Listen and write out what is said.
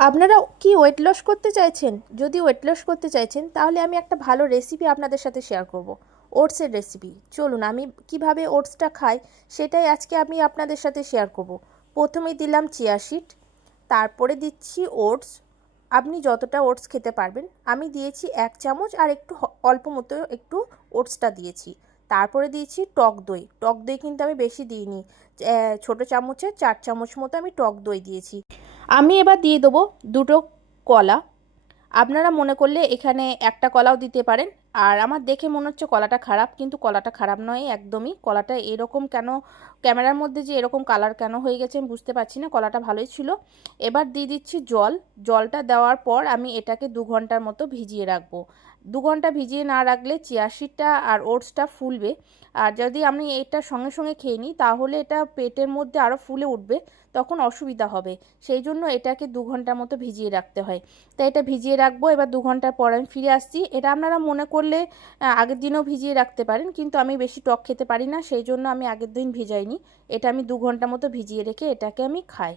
আপনারা কি weight loss করতে চাইছেন? যদি ওয়েট লস করতে চাইছেন তাহলে আমি একটা ভালো রেসিপি আপনাদের সাথে শেয়ার করব। ওটসের রেসিপি। চলুন আমি কিভাবে ওটসটা খাই সেটাই আজকে আমি আপনাদের সাথে শেয়ার করব। প্রথমেই দিলাম চিয়া সিড, তারপরে দিচ্ছি ওটস। আপনি যতটা ওটস খেতে পারবেন, আমি দিয়েছি 1 চামচ আর একটু অল্প মতো একটু ওটসটা দিয়েছি। তারপরে দিয়েছি টক দই। টক দই কিন্তু আমি বেশি দিইনি, ছোটো চামচে 4 চামচ মতো আমি টক দই দিয়েছি। আমি এবার দিয়ে দেবো দুটো কলা। আপনারা মনে করলে এখানে একটা কলাও দিতে পারেন। আর আমার দেখে মনে হচ্ছে কলাটা খারাপ, কিন্তু কলাটা খারাপ নয় একদমই। কলাটা এরকম কেন, ক্যামেরার মধ্যে যে এরকম কালার কেন হয়ে গেছে আমি বুঝতে পারছি না। কলাটা ভালোই ছিল। এবার দিয়ে দিচ্ছি জল। জলটা দেওয়ার পর আমি এটাকে 2 ঘন্টার মতো ভিজিয়ে রাখবো। 2 ঘন্টা ভিজিয়ে না রাখলে চিয়া সিডটা আর ওটসটা ফুলবে। আর যদি আমি এটা সঙ্গে সঙ্গে খেয়ে নিই তাহলে এটা পেটের মধ্যে আরও ফুলে উঠবে, তখন অসুবিধা হবে। সেই জন্য এটাকে 2 ঘন্টার মতো ভিজিয়ে রাখতে হয়। তাই এটা ভিজিয়ে রাখবো। এবার 2 ঘন্টার পর আমি ফিরে আসছি। এটা আপনারা মনে করলে আগের দিনও ভিজিয়ে রাখতে পারেন, কিন্তু আমি বেশি টক খেতে পারি না, সেই জন্য আমি আগের দিন ভিজাইনি। এটা আমি 2 ঘন্টা মতো ভিজিয়ে রেখে এটাকে আমি খাই।